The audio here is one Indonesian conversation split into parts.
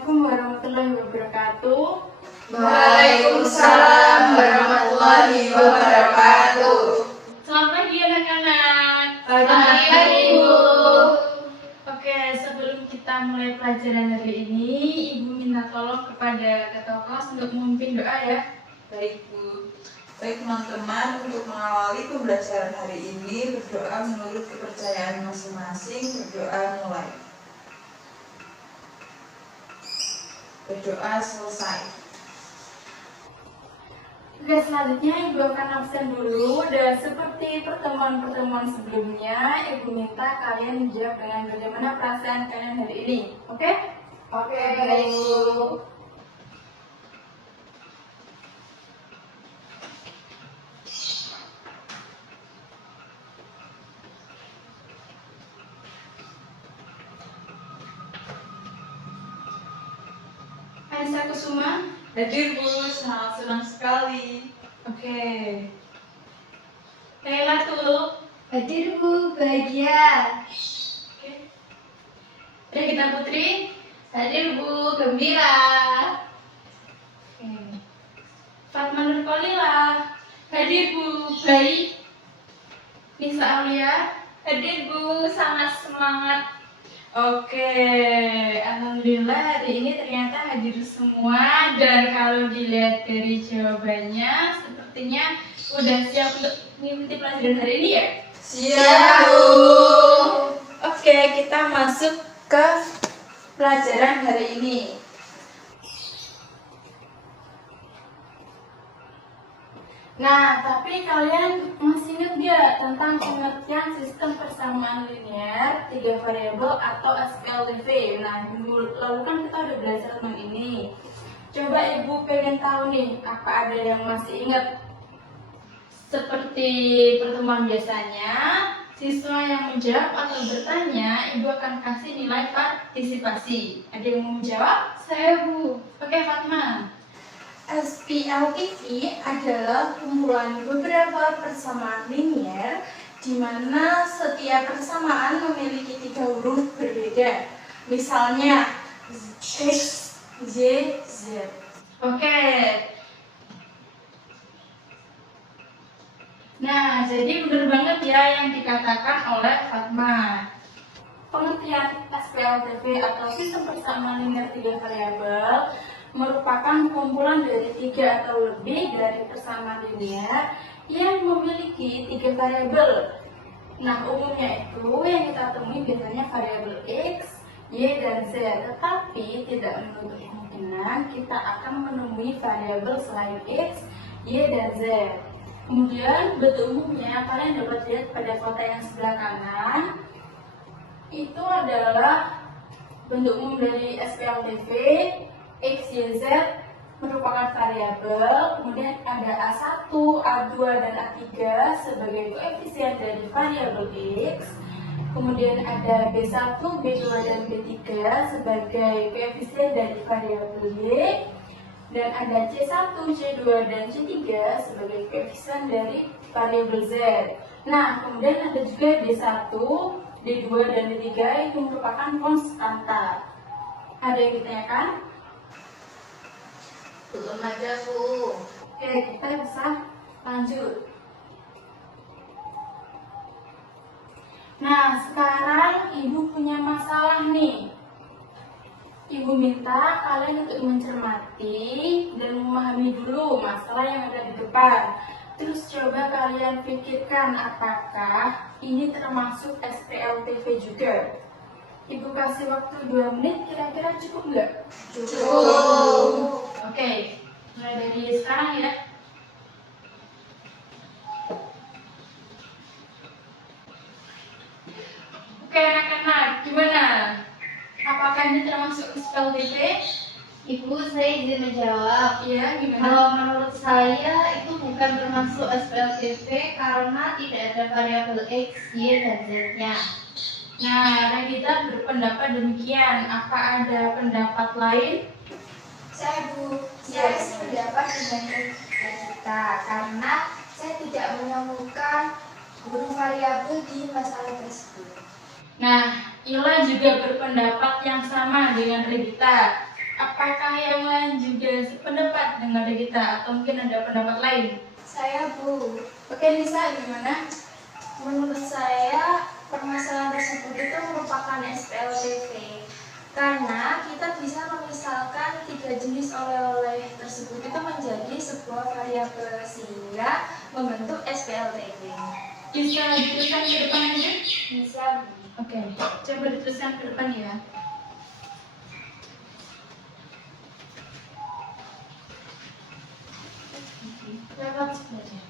Assalamualaikum warahmatullahi wabarakatuh. Waalaikumsalam warahmatullahi wabarakatuh. Selamat pagi anak-anak. Selamat pagi, Ibu. Oke, sebelum kita mulai pelajaran hari ini, Ibu minta tolong kepada ketua kelas untuk memimpin doa ya. Baik, Bu. Baik teman-teman, untuk mengawali pembelajaran hari ini, berdoa menurut kepercayaan masing-masing. Berdoa mulai. Berdoa selesai. Oke, selanjutnya Ibu akan absen dulu dan seperti pertemuan-pertemuan sebelumnya, Ibu minta kalian menjawab dengan bagaimana perasaan kalian hari ini. Oke? Oke, baik, Bu. Anissa Kusuma. Hadir, Bu. Sangat senang sekali. Oke. Laila Tuluk. Hadir, Bu, bahagia. Oke. Regina Putri. Hadir, Bu, gembira. Oke. Fatma Nurkolila. Hadir, Bu, baik. Nisa Aulia. Hadir, Bu, sangat semangat. Oke, alhamdulillah hari ini ternyata hadir semua dan kalau dilihat dari jawabannya sepertinya udah siap untuk mengikuti pelajaran hari ini ya? Siap, Bu. Oke, kita masuk ke pelajaran hari ini. Nah, tapi kalian masih ingat gak tentang pengertian sistem persamaan linear, 3 variabel atau SPLTV? Nah, lalu kan kita udah belajar tentang ini. Coba Ibu pengen tahu nih, apa ada yang masih ingat? Seperti pertemuan biasanya, siswa yang menjawab atau bertanya, Ibu akan kasih nilai partisipasi. Ada yang mau menjawab? Saya, Bu. Oke, Fatma. SPLTV adalah kumpulan beberapa persamaan linear di mana setiap persamaan memiliki 3 huruf berbeda. Misalnya X, Y, Z. Oke. Nah, jadi benar banget ya yang dikatakan oleh Fatma. Pengertian SPLTV atau sistem persamaan linear 3 variabel merupakan kumpulan dari 3 atau lebih dari persamaan linear yang memiliki 3 variabel. Nah, umumnya itu yang kita temui biasanya variabel X, Y, dan Z. Tetapi tidak menutup kemungkinan kita akan menemui variabel selain X, Y, dan Z. Kemudian bentuk umumnya kalian dapat lihat pada foto yang sebelah kanan. Itu adalah bentuk umum dari SPLTV. X, Y, Z merupakan variabel, kemudian ada A1, A2, dan A3 sebagai koefisien dari variabel X, kemudian ada B1, B2, dan B3 sebagai koefisien dari variabel Y, dan ada C1, C2, dan C3 sebagai koefisien dari variabel Z. Nah, kemudian ada juga D1, D2, dan D3 itu merupakan konstanta. Ada yang ditanyakan? Belum ada, Bu. Oke, kita bisa lanjut. Nah, sekarang Ibu punya masalah nih. Ibu minta kalian untuk mencermati dan memahami dulu masalah yang ada di depan. Terus coba kalian pikirkan apakah ini termasuk SPLTV juga. Ibu kasih waktu 2 menit, kira-kira cukup nggak? Cukup. Oke, mulai dari sekarang ya. Oke anak-anak, gimana? Apakah ini termasuk SPLTV? Ibu, saya izin menjawab. Iya, gimana? Kalau menurut saya itu bukan termasuk SPLTV karena tidak ada variabel X, Y, dan Z-nya. Nah, Regita berpendapat demikian. Apa ada pendapat lain? Saya, Bu, saya sependapat dengan kita karena saya tidak menemukan huruf variabel di masalah tersebut. Nah, Ila juga berpendapat yang sama dengan Regita. Apakah yang lain juga sependapat dengan kita atau mungkin ada pendapat lain? Saya Bu. Oke Nisa, gimana? Menurut saya permasalahan tersebut itu merupakan SPLTV karena kita bisa memisalkan tiga jenis oleh-oleh tersebut itu menjadi sebuah variabel sehingga membentuk SPLTV. Bisa dituliskan ke depan aja? Bisa Bu. Oke, coba dituliskan ke depan ya. Lewat sebenarnya.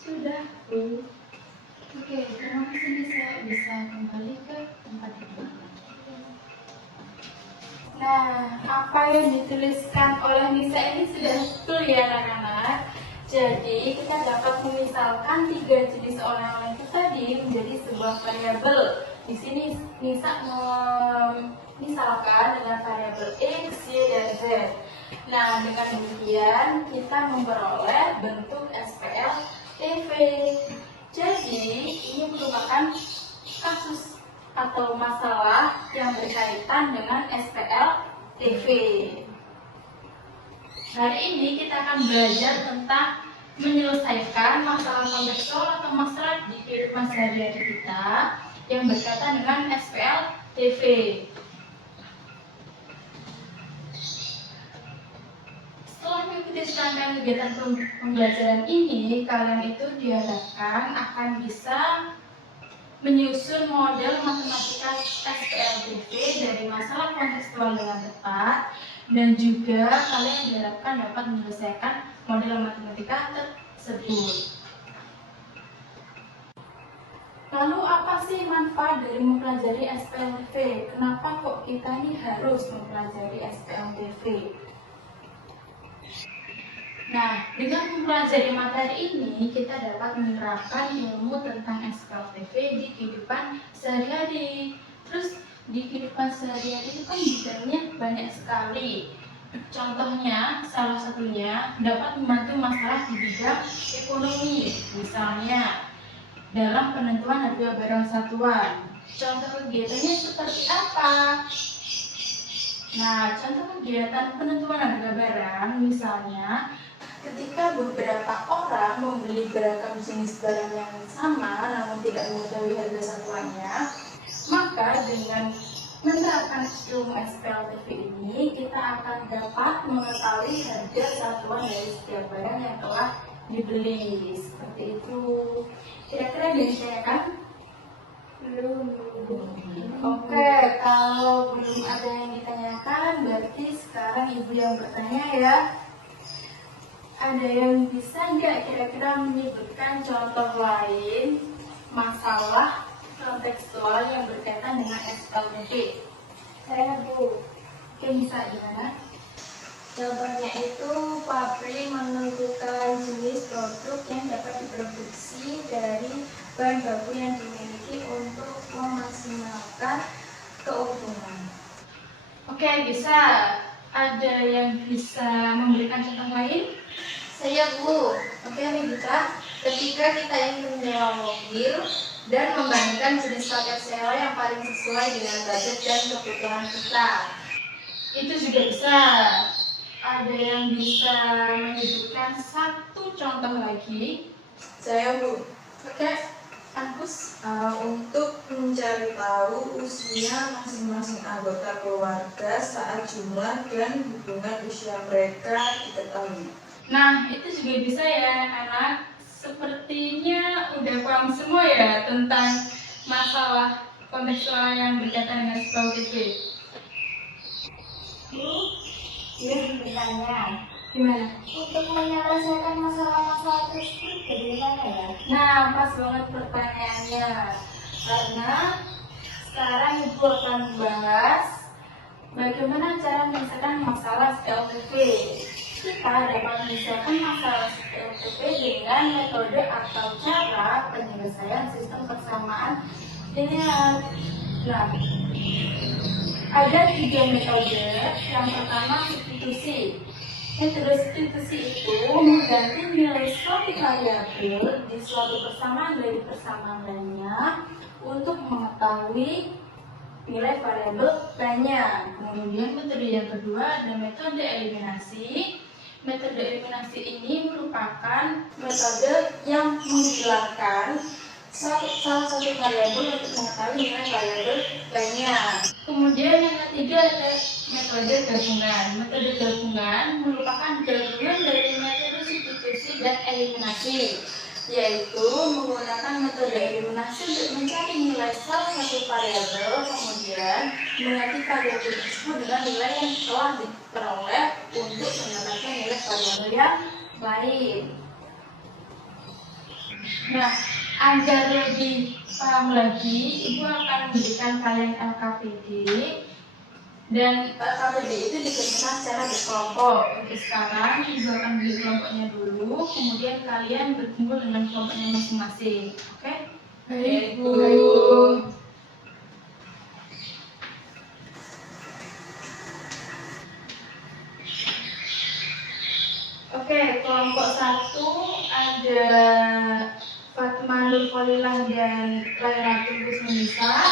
Sudah, Bu. Oke, terima kasih Nisa. Bisa kembali ke tempat duduk. Nah, apa yang dituliskan oleh Nisa ini sudah betul ya anak-anak. Jadi, kita dapat memisalkan tiga jenis oleh-oleh itu tadi menjadi sebuah variabel. Di sini Nisa memisalkan dengan variabel X, Y, dan Z. Nah, dengan demikian kita memperoleh bentuk SPLTV. Jadi, ini merupakan kasus atau masalah yang berkaitan dengan SPLTV. Hari ini kita akan belajar tentang menyelesaikan masalah kontekstual atau masalah di kehidupan sehari-hari kita yang berkaitan dengan SPLTV. Setelah mengikuti serangkaian kegiatan pembelajaran ini, kalian itu diharapkan akan bisa menyusun model matematika SPLTV dari masalah kontekstual dengan tepat, dan juga kalian diharapkan dapat menyelesaikan model matematika tersebut. Lalu apa sih manfaat dari mempelajari SPLTV? Kenapa kok kita ini harus mempelajari SPLTV? Nah, dengan mempelajari materi ini, kita dapat menerapkan ilmu tentang SPLTV di kehidupan sehari-hari. Terus, di kehidupan sehari-hari itu kan bidangnya banyak sekali. Contohnya, salah satunya dapat membantu masalah di bidang ekonomi. Misalnya, dalam penentuan harga barang satuan. Contoh kegiatannya seperti apa? Nah, contoh kegiatan penentuan harga barang, misalnya, ketika beberapa orang membeli beragam jenis barang yang sama namun tidak mengetahui harga satuannya, maka dengan menerapkan ilmu SPLTV ini kita akan dapat mengetahui harga satuan dari setiap barang yang telah dibeli. Seperti itu. Kira-kira ditanyakan? Belum. Oke, kalau belum ada yang ditanyakan, berarti sekarang ibu yang bertanya ya. Ada yang bisa nggak kira-kira menyebutkan contoh lain masalah kontekstual yang berkaitan dengan SPLTV? Saya Bu. Oke, bisa gimana? Contohnya itu pabrik menentukan jenis produk yang dapat diproduksi dari bahan baku yang dimiliki untuk memaksimalkan keuntungan. Oke, bisa. Ada yang bisa memberikan contoh lain? Saya Bu. Oke, Rita. Ketika kita ingin menyewa mobil dan membandingkan jenis paket sewa yang paling sesuai dengan budget dan kebutuhan kita. Itu juga bisa. Ada yang bisa menyebutkan satu contoh lagi? Saya Bu, Oke, Agus. untuk mencari tahu usia masing-masing anggota keluarga saat jumlah dan hubungan usia mereka diketahui. Nah, itu juga bisa ya anak-anak. Sepertinya udah paham semua ya tentang masalah kontekstual yang berkaitan dengan SPLTV. Iya, bertanya. Gimana? Untuk menyelesaikan masalah-masalah gimana ya? Nah, pas banget pertanyaannya. Karena sekarang Ibu akan membahas bagaimana cara menyelesaikan masalah LTV. Kita dapat menyelesaikan masalah LTV dengan metode atau cara penyelesaian sistem persamaan linear. Nah, ada 3 metode. Yang pertama substitusi. Metode substitusi itu mengganti nilai suatu variabel di suatu persamaan dari persamaan lainnya untuk mengetahui nilai variabel lainnya. Kemudian metode yang kedua ada metode eliminasi. Metode eliminasi ini merupakan metode yang menghilangkan salah satu variabel untuk mengetahui nilai variabel lainnya. Kemudian yang ketiga ada metode gabungan. Metode gabungan merupakan gabungan dari metode substitusi dan eliminasi, yaitu menggunakan metode eliminasi untuk mencari nilai salah satu variabel, kemudian mengganti variabel tersebut dengan nilai yang telah diperoleh untuk mendapatkan nilai variabel yang lain. Nah, agar lebih paham lagi, Ibu akan memberikan kalian LKPD, dan LKPD itu dikerjakan secara berkelompok. Untuk sekarang, Ibu akan beri kelompoknya dulu, kemudian kalian berkumpul dengan kelompoknya masing-masing. Oke? Baik, Bu. Oke, kelompok 1 ada Fatma Nurfalilah dan Lairatul Husnunisa.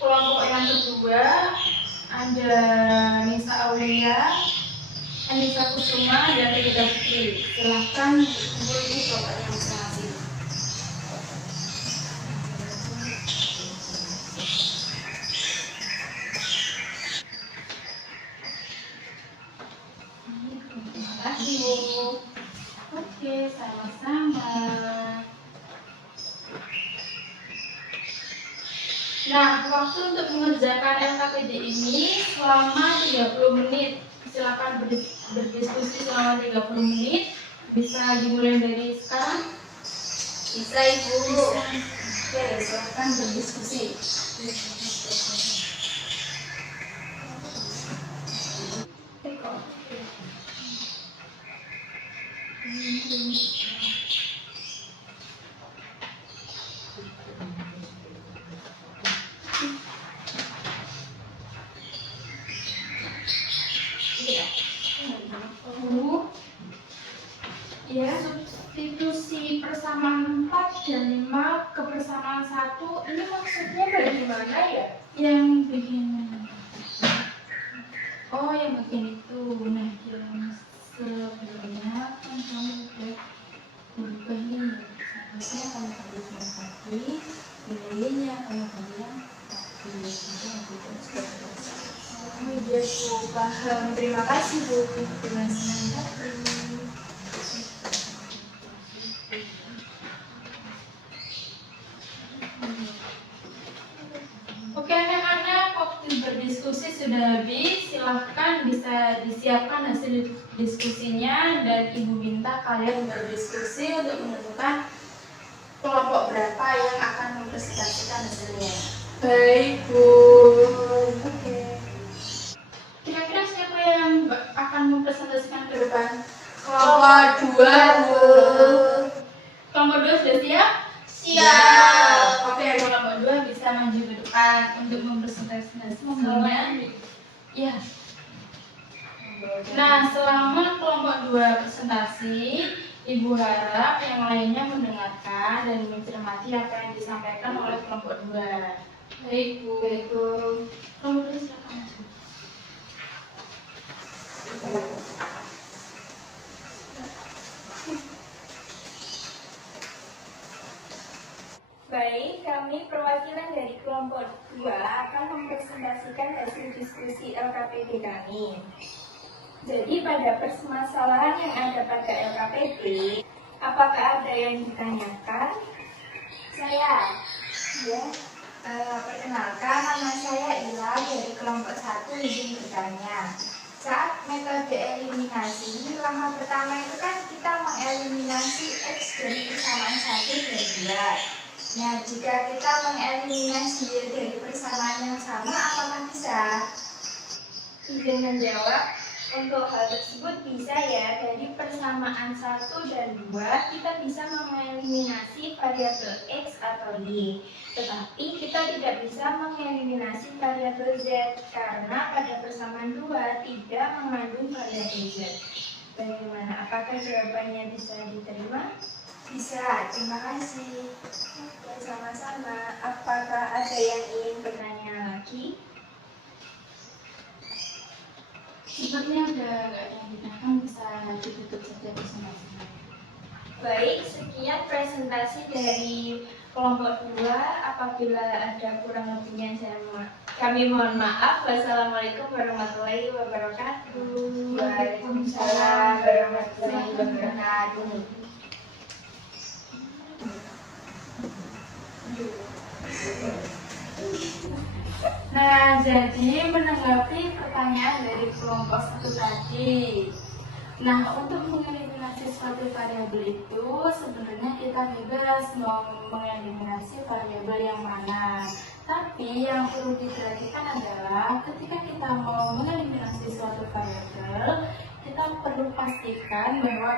Kelompok yang kedua ada Nisa Aulia, Anissa Kusuma, dan Rita Putri. Silahkan berkumpul di kelompoknya masing-masing. Terima kasih, Bu. Oke, sama-sama. Nah, waktu untuk mengerjakan LKPD ini selama 30 menit. Silakan berdiskusi selama 30 menit. Bisa dimulai dari sekarang? Bisa, Ibu. Oke, silakan berdiskusi. Bu, ya, substitusi persamaan 4 dan 5 ke persamaan 1 ini maksudnya bagaimana ya? Yang begini. Oh, yang bagian itu. Nah, yang sebelumnya kan kamu udah berubah nih. Seharusnya kalau tadi melengkapi nilainya, kalau kalian oh iya, Bu, paham. Terima kasih, Bu. Dengan senang hati. Oke, anak-anak, waktu berdiskusi sudah habis. Silahkan bisa disiapkan hasil diskusinya, dan Ibu minta kalian berdiskusi untuk menentukan kelompok berapa yang akan mempresentasikan hasilnya. Baik, Bu. Oke. Kira-kira siapa yang akan mempresentasikan ke depan? Kelompok 2, Bu. Kelompok 2 sudah siap? Siap. Oke, kelompok 2 bisa maju ke depan untuk mempresentasikannya. Ya. Nah, selama kelompok 2 presentasi, Ibu harap yang lainnya mendengarkan dan mencermati apa yang disampaikan oleh kelompok 2. Baik, Bu. Baik, Bu. Kelompok 2 silakan maju. Baik, kami perwakilan dari kelompok 2 akan mempresentasikan hasil diskusi LKPD kami. Jadi pada permasalahan yang ada pada LKPD, apakah ada yang ditanyakan? Saya. Ya. Perkenalkan, nama saya Ila dari kelompok 1 izin bertanya. Saat metode eliminasi, langkah pertama itu kan kita mengeliminasi X bulat. Nah, jika kita mengeliminasi dari persamaan yang sama, apakah bisa? Izin menjawab, untuk hal tersebut bisa ya, dari persamaan 1 dan 2 kita bisa mengeliminasi variabel X atau Y. Tetapi kita tidak bisa mengeliminasi variabel Z karena pada persamaan 2 tidak mengandung variabel Z. Bagaimana? Apakah jawabannya bisa diterima? Bisa, terima kasih. Sama-sama. Apakah ada yang ingin bertanya lagi? Sepertinya udah nggak ada yang ditanyakan, bisa ditutup saja presentasinya. Baik, sekian presentasi dari kelompok 2. Apabila ada kurang lebihnya kami mohon maaf. Wassalamualaikum warahmatullahi wabarakatuh. Waalaikumsalam warahmatullahi wabarakatuh. Nah, jadi menanggapi pertanyaan dari kelompok 1 tadi. Nah, untuk mengeliminasi suatu variabel itu sebenarnya kita bebas mau mengeliminasi variabel yang mana. Tapi yang perlu diperhatikan adalah ketika kita mau mengeliminasi suatu variabel, kita perlu pastikan bahwa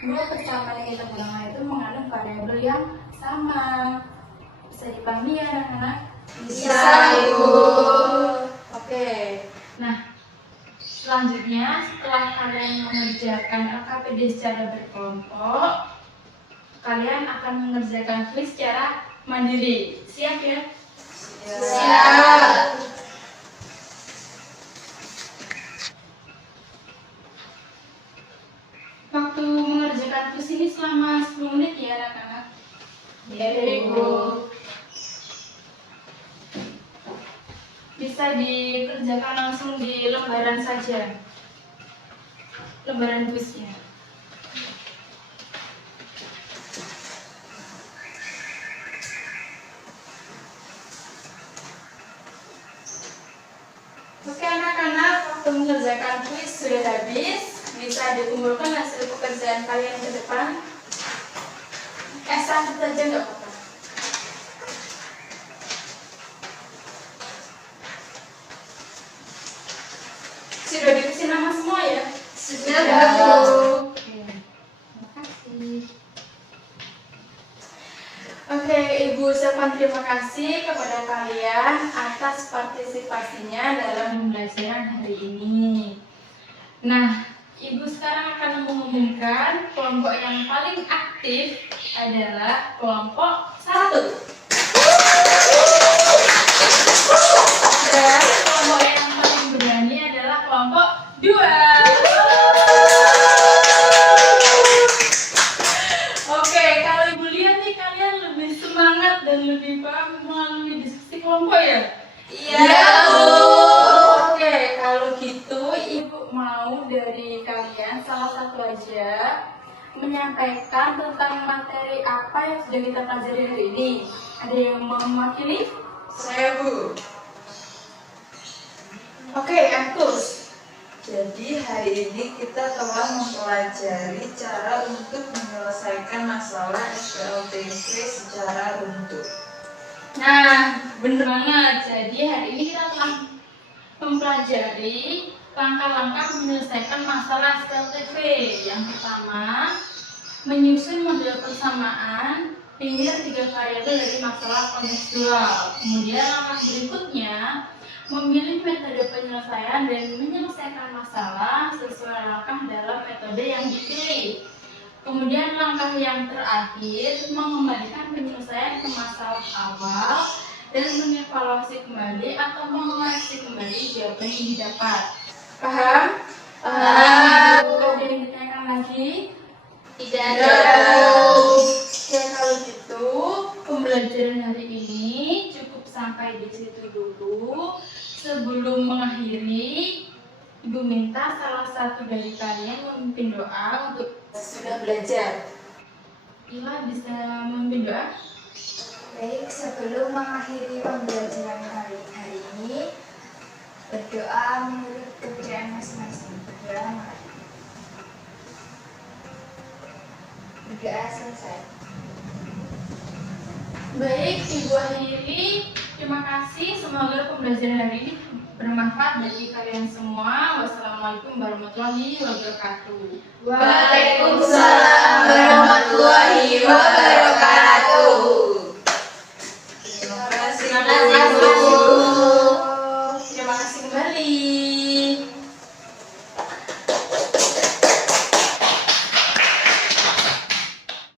dua persamaan yang kita gunakan itu mengandung variabel yang sama. Bisa dipahami ya anak-anak? Bisa, Ibu. Oke. Nah, selanjutnya setelah kalian mengerjakan LKPD secara berkelompok, kalian akan mengerjakan kuis secara mandiri. Siap ya? Siap. Waktu mengerjakan kuis ini selama 10 menit ya anak-anak. Ya, Ibu. Bisa dikerjakan langsung di lembaran saja. Lembaran kuisnya. Oke anak-anak, waktu mengerjakan kuis sudah habis. Bisa dikumpulkan hasil pekerjaan kalian ke depan. Satu saja nggak apa-apa. Sudah dikasih nama semua ya? Sudah, Bu. Oke, terima kasih. Oke, Ibu ucapkan terima kasih kepada kalian atas partisipasinya dalam pembelajaran hari ini. Nah, Ibu sekarang akan mengumumkan kelompok yang paling aktif adalah kelompok 1. Dan kelompok yang paling berani adalah kelompok 2. Oke, kalau Ibu lihat nih kalian lebih semangat dan lebih paham melalui diskusi kelompok ya? Iya, Bu. Oke, kalau gitu Ibu mau dari kalian salah satu aja menyampaikan tentang materi apa yang sudah kita pelajari hari ini. Ada yang mau mewakili? Saya, Bu. Oke, Agus. Jadi hari ini kita telah mempelajari cara untuk menyelesaikan masalah SPLTV secara runtut. Nah, bener banget. Jadi hari ini kita telah mempelajari langkah-langkah menyelesaikan masalah SPLTV. Yang pertama, menyusun model persamaan linear 3 variabel dari masalah kontekstual. Kemudian langkah berikutnya, memilih metode penyelesaian dan menyelesaikan masalah sesuai langkah dalam metode yang dipilih. Kemudian langkah yang terakhir, mengembalikan penyelesaian ke masalah awal dan mengevaluasi kembali atau mengoreksi kembali jawaban yang didapat. Paham? Paham. Ada yang ditanyakan lagi? Tidak ada. Oke, kalau gitu pembelajaran hari ini cukup sampai di situ dulu. Sebelum mengakhiri, Ibu minta salah satu dari kalian memimpin doa untuk Sudah belajar. Ila bisa memimpin doa. Baik, sebelum mengakhiri pembelajaran hari ini, berdoa menurut kepercayaan masing-masing. Berdoa, berdoa selesai. Baik, Ibu akhiri. Terima kasih. Semoga pembelajaran hari ini bermanfaat bagi kalian semua. Wassalamualaikum warahmatullahi wabarakatuh. Waalaikumsalam warahmatullahi wabarakatuh. Terima kasih. Terima kasih.